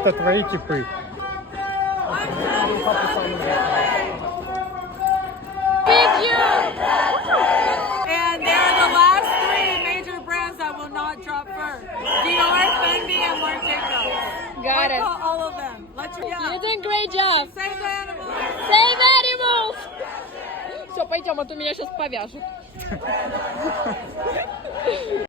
это твои типы. With you. And they're the last three major brands that will not drop first. Dior, Fendi, and Martino. Got it. All of them. Let you You're doing great job. Save the animals. Save animals. Все, пойдем, а то меня сейчас повяжут.